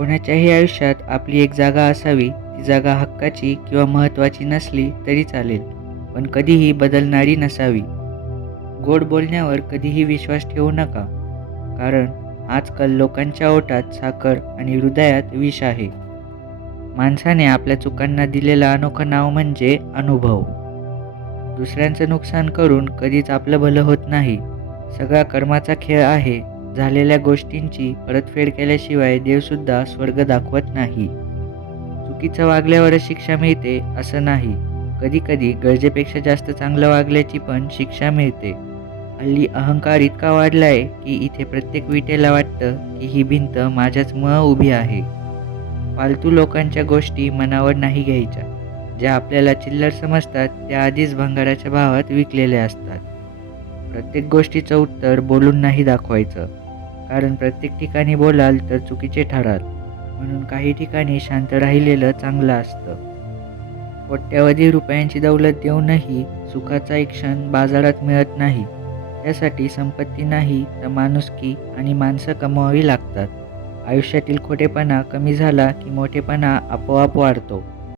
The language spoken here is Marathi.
कोणाच्याही आयुष्यात आपली एक जागा असावी ती जागा हक्काची किंवा महत्त्वाची नसली तरी चालेल पण कधीही बदलणारी नसावी. गोड बोलण्यावर कधीही विश्वास ठेवू नका कारण आजकाल लोकांच्या ओठात साखर आणि हृदयात विष आहे. माणसाने आपल्या चुकांना दिलेलं अनोखं नाव म्हणजे अनुभव. दुसऱ्यांचं नुकसान करून कधीच आपलं भलं होत नाही. सगळा कर्माचा खेळ आहे झालेल्या गोष्टींची परतफेड केल्याशिवाय देवसुद्धा स्वर्ग दाखवत नाही. चुकीचं वागल्यावरच शिक्षा मिळते असं नाही. कधीकधी गरजेपेक्षा जास्त चांगलं वागल्याची पण शिक्षा मिळते. हल्ली अहंकार इतका वाढलाय की इथे प्रत्येक विटेला वाटतं की ही भिंत माझ्याच मुळं उभी आहे. फालतू लोकांच्या गोष्टी मनावर नाही घ्यायच्या. ज्या आपल्याला चिल्लर समजतात त्या आधीच भंगाराच्या भावात विकलेल्या असतात. प्रत्येक गोष्टीचं उत्तर बोलून नाही दाखवायचं. कारण प्रत्येक ठिकाणी बोलाल तर चुकीचे ठराल. म्हणून काही ठिकाणी शांत राहिलेलं चांगलं असतं. कोट्यावधी रुपयांची दौलत देऊनही सुखाचा एक क्षण बाजारात मिळत नाही. त्यासाठी संपत्ती नाही तर माणुसकी आणि माणसं कमवावी लागतात. आयुष्यातील खोटेपणा कमी झाला की मोठेपणा आपोआप वाढतो.